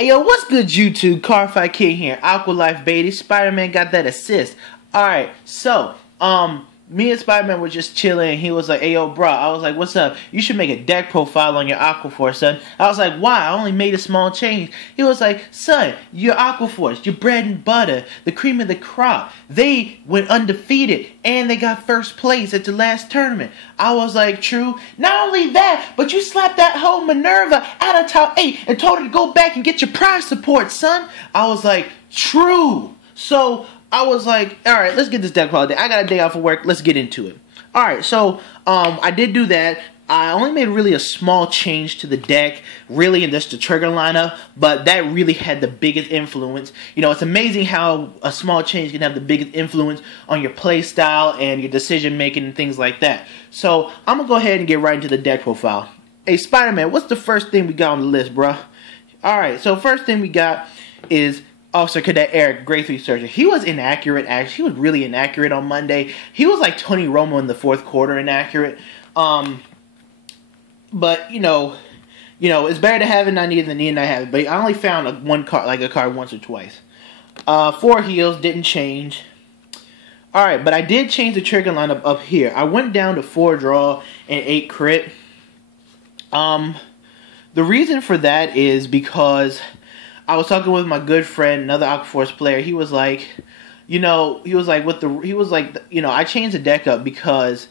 Hey yo, what's good YouTube? Car Fight King here. AQUA Life Baby. Spider-Man got that assist. Alright, so, me and Spider-Man were just chilling, and he was like, hey yo bro, I was like, what's up? You should make a deck profile on your Aquaforce, son. I was like, why? I only made a small change. He was like, son, your Aquaforce, your bread and butter, the cream of the crop, they went undefeated, and they got first place at the last tournament. I was like, true. Not only that, but you slapped that whole Minerva out of top 8 and told her to go back and get your prize support, son. I was like, true. So, I was like, alright, let's get this deck quality. I got a day off of work. Let's get into it. Alright, so, I did do that. I only made really a small change to the deck, really in just the trigger lineup, but that really had the biggest influence. You know, it's amazing how a small change can have the biggest influence on your play style and your decision making and things like that. So, I'm going to go ahead and get right into the deck profile. Hey, Spider-Man, what's the first thing we got on the list, bruh? Alright, so first thing we got is Officer Cadet Eric, grade 3 surgeon. He was inaccurate, actually. He was really inaccurate on Monday. He was like Tony Romo in the fourth quarter inaccurate. But, you know, it's better to have it not needed than need not have it. But I only found a card once or twice. 4 heals, didn't change. Alright, but I did change the trigger lineup up here. I went down to 4 draw and 8 crit. The reason for that is because I was talking with my good friend, another Aquaforce player. He was like, I changed the deck up because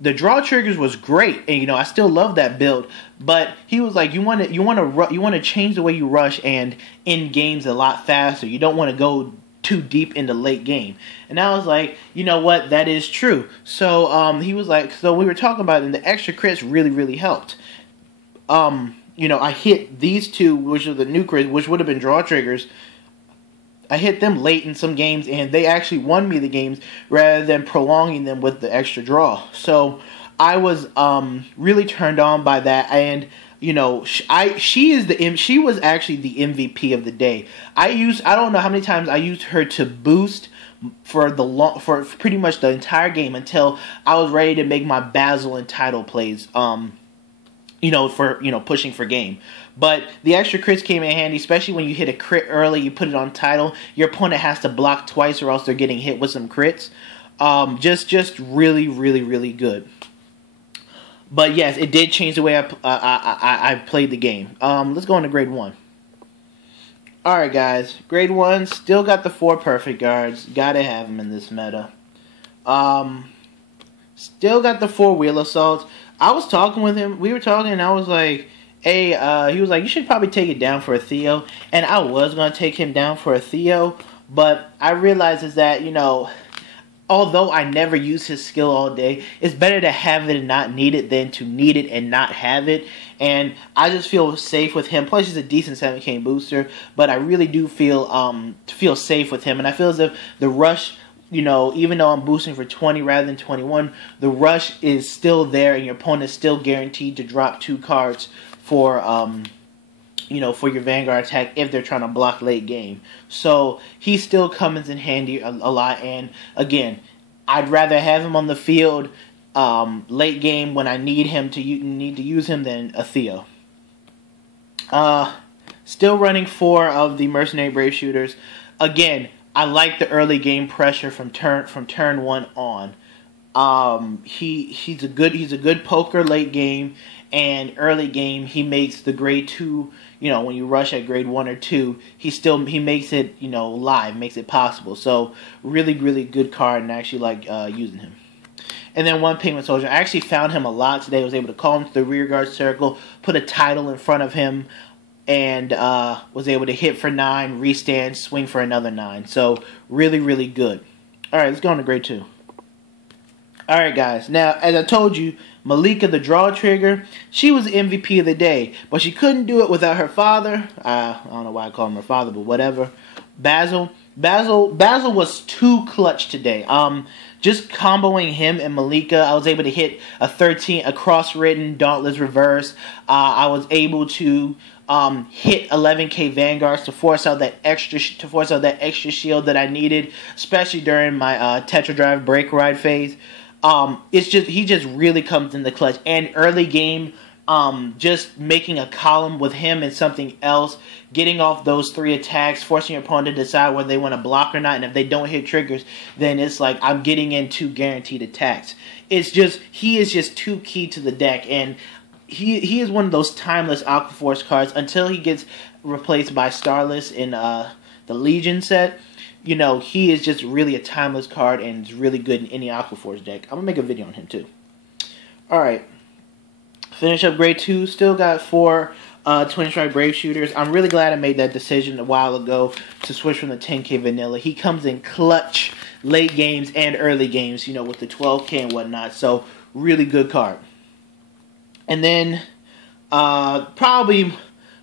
the draw triggers was great, and I still love that build. But he was like, you want to change the way you rush and end games a lot faster. You don't want to go too deep into late game. And I was like, you know what, that is true. So he was like, so we were talking about it, and the extra crits really helped. I hit these two, which are the new crits, which would have been draw triggers. I hit them late in some games, and they actually won me the games rather than prolonging them with the extra draw. So I was really turned on by that, and she was actually the MVP of the day. I don't know how many times I used her to boost for pretty much the entire game until I was ready to make my Basil and title plays. Pushing for game. But the extra crits came in handy, especially when you hit a crit early, you put it on title, your opponent has to block twice or else they're getting hit with some crits. Just really good. But yes, it did change the way I played the game. Let's go into grade 1. Alright guys, grade 1, still got the 4 perfect guards, gotta have them in this meta. Still got the 4 wheel assaults. I was talking with him, we were talking, and I was like, hey, he was like, you should probably take it down for a Theo. And I was going to take him down for a Theo, but I realized is that, although I never use his skill all day, it's better to have it and not need it than to need it and not have it. And I just feel safe with him. Plus, he's a decent 7K booster, but I really do feel safe with him. And I feel as if the rush, even though I'm boosting for 20 rather than 21, the rush is still there, and your opponent is still guaranteed to drop 2 cards for for your Vanguard attack if they're trying to block late game. So he still comes in handy a lot. And again, I'd rather have him on the field late game when I need to use him than a Theo. Still running 4 of the Mercenary Brave Shooters. Again, I like the early game pressure from turn 1 on. He's a good poker late game, and early game he makes the grade 2. When you rush at grade 1 or 2, he makes it live, makes it possible. So really good card, and I actually like using him. And then 1 Penguin Soldier. I actually found him a lot today. I was able to call him to the rear guard circle, put a title in front of him, and was able to hit for 9, restand, swing for another 9. So really good. Alright, let's go on to grade 2. Alright guys, now as I told you, Malika the draw trigger, she was the MVP of the day, but she couldn't do it without her father. I don't know why I call him her father, but whatever. Basil was too clutch today. Just comboing him and Malika, I was able to hit a 13, a cross-ridden Dauntless reverse. I was able to hit 11K Vanguards to force out that extra shield that I needed, especially during my Tetra Drive break ride phase. He just really comes in the clutch, and early game just making a column with him and something else, getting off those 3 attacks, forcing your opponent to decide whether they want to block or not, and if they don't hit triggers, then it's like I'm getting in 2 guaranteed attacks. It's just, he is just too key to the deck, and he is one of those timeless Aqua Force cards until he gets replaced by Starless in the Legion set. You know, he is just really a timeless card and is really good in any Aqua Force deck. I'm going to make a video on him too. Alright. Finish up grade 2. Still got 4 Twin Strike Brave Shooters. I'm really glad I made that decision a while ago to switch from the 10K vanilla. He comes in clutch late games and early games, you know, with the 12K and whatnot. So, really good card. And then, probably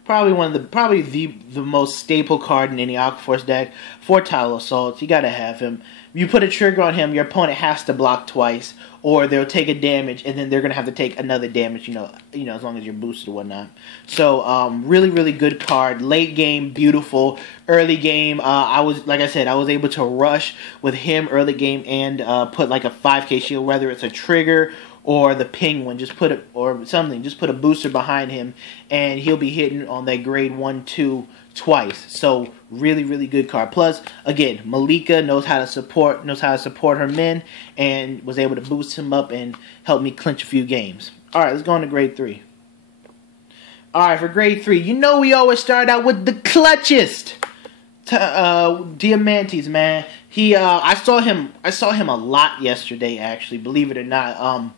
the most staple card in any Aqua Force deck, 4 Tidal Assaults. You gotta have him. You put a trigger on him, your opponent has to block twice, or they'll take a damage, and then they're gonna have to take another damage. You know, as long as you're boosted or whatnot. So, really, really good card. Late game, beautiful. Early game, like I said, I was able to rush with him early game and put like a 5K shield, whether it's a trigger or the penguin, just put a booster behind him, and he'll be hitting on that grade 1, 2 twice. So really, really good card. Plus, again, Malika knows how to support her men, and was able to boost him up and help me clinch a few games. All right, let's go on to grade 3. All right, for grade 3, you know we always start out with the clutchest. Diamantes, man. I saw him a lot yesterday, actually, believe it or not.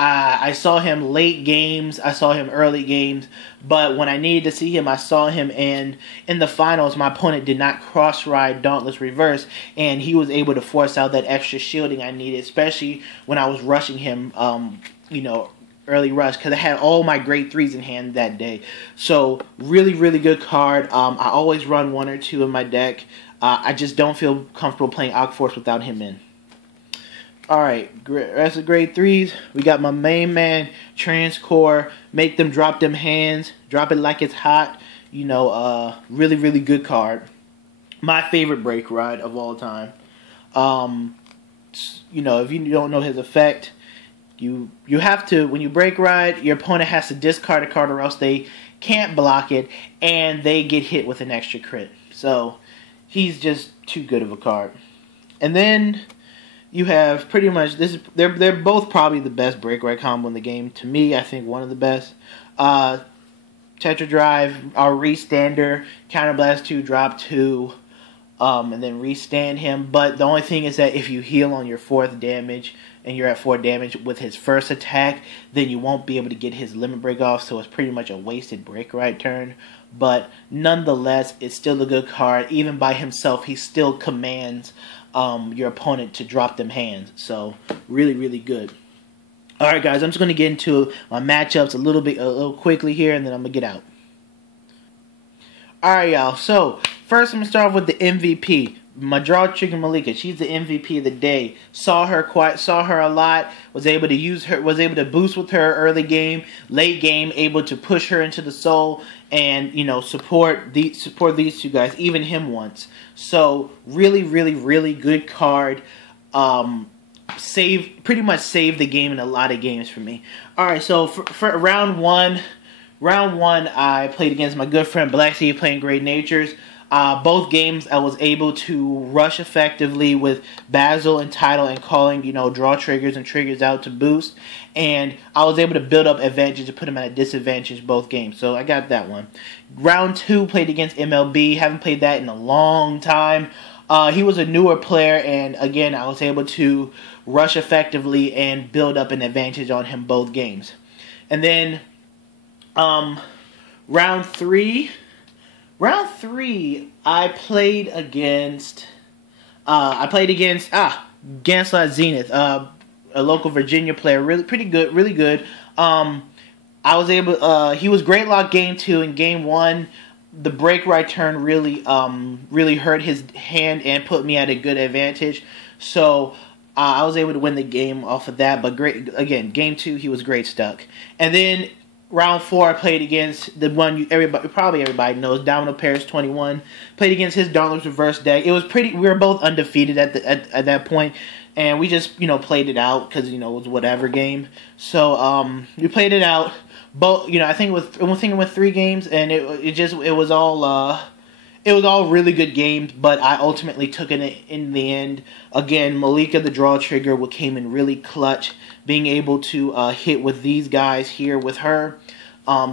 I saw him late games, I saw him early games, but when I needed to see him, I saw him, and in the finals, my opponent did not cross-ride Dauntless Reverse, and he was able to force out that extra shielding I needed, especially when I was rushing him, you know, early rush, because I had all my grade 3s in hand that day. So, really, really good card. I always run 1 or 2 in my deck. I just don't feel comfortable playing Aqua Force without him in. Alright, rest of grade 3s, we got my main man, Transcore. Make them drop them hands, drop it like it's hot. You know, really, really good card. My favorite break ride of all time. You know, if you don't know his effect, you have to, when you break ride, your opponent has to discard a card or else they can't block it, and they get hit with an extra crit. So, he's just too good of a card. And then you have pretty much this. They're both probably the best break ride combo in the game. To me, I think one of the best. Tetra Drive, our Restander, Counterblast 2, drop 2, and then restand him. But the only thing is that if you heal on your 4th damage and you're at 4 damage with his first attack, then you won't be able to get his limit break off. So it's pretty much a wasted break ride turn. But nonetheless, it's still a good card. Even by himself, he still commands your opponent to drop them hands. So really, really good. Alright guys, I'm just going to get into my matchups a little quickly here, and then I'm going to get out. Alright y'all, so first I'm going to start off with the MVP. My draw trigger Malika. She's the MVP of the day. Saw her a lot. Was able to boost with her early game, late game, able to push her into the soul, and you know support these 2 guys, even him once. So really, really, really good card. Pretty much saved the game in a lot of games for me. All right, so for round one, I played against my good friend Black Sea playing Great Natures. Both games I was able to rush effectively with Basil and Tidal and calling, you know, draw triggers and triggers out to boost. And I was able to build up advantage to put him at a disadvantage both games. So I got that one. Round 2 played against MLB. Haven't played that in a long time. He was a newer player, and again, I was able to rush effectively and build up an advantage on him both games. And then round 3, I played against Ganslat Zenith, a local Virginia player, really good. I was able. He was great lock game 2 and game 1. The break right turn really hurt his hand and put me at a good advantage. So I was able to win the game off of that. But great again, game 2 he was great stuck. And then round 4 I played against the one probably everybody knows, Domino Paris 21. Played against his Dauntless Reverse deck. It was pretty. We were both undefeated at that point. And we just, played it out because, it was whatever game. So, we played it out. both, I think it went 3 games, and it was all really good games, but I ultimately took it in the end. Again, Malika, the draw trigger, came in really clutch. Being able to hit with these guys here with her,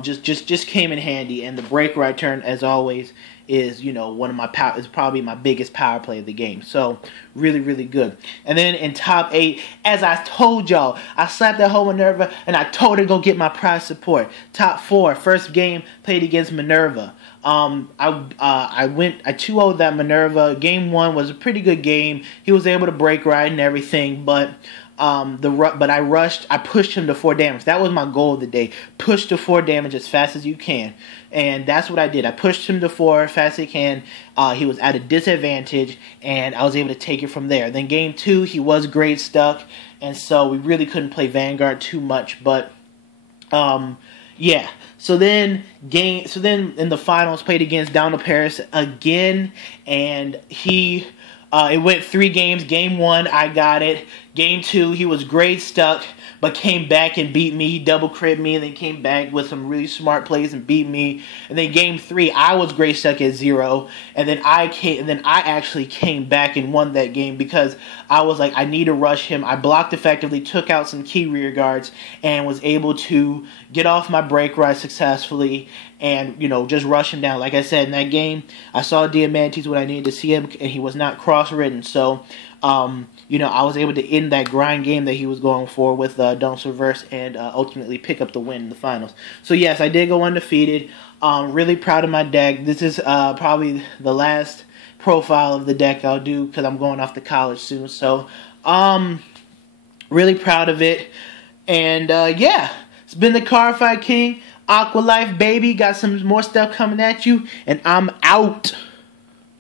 just came in handy. And the break right turn, as always, is is probably my biggest power play of the game. So really, really good. And then in top 8, as I told y'all, I slapped that whole Minerva, and I told her to go get my prize support. Top 4, first game played against Minerva. I 2-0'd that Minerva. Game 1 was a pretty good game. He was able to break right and everything, but I pushed him to 4 damage. That was my goal of the day. Push to 4 damage as fast as you can. And that's what I did. I pushed him to 4 as fast as I can. He was at a disadvantage, and I was able to take it from there. Then game 2, he was grade stuck, and so we really couldn't play Vanguard too much, but yeah. So then in the finals, played against Donald Paris again, and it went 3 games. Game 1, I got it. Game 2, he was grade stuck, but came back and beat me. He double crit me, and then came back with some really smart plays and beat me. And then game 3, I was grade stuck at 0, and then I actually came back and won that game because I was like, I need to rush him. I blocked effectively, took out some key rear guards, and was able to get off my break ride successfully and, just rush him down. Like I said, in that game, I saw Diamantes when I needed to see him, and he was not cross-ridden. So, I was able to end that grind game that he was going for with Don't Reverse and ultimately pick up the win in the finals. So, yes, I did go undefeated. Really proud of my deck. This is probably the last profile of the deck I'll do because I'm going off to college soon. So, really proud of it. And, yeah, it's been the Card Fight King. AQUA Life Baby. Got some more stuff coming at you. And I'm out.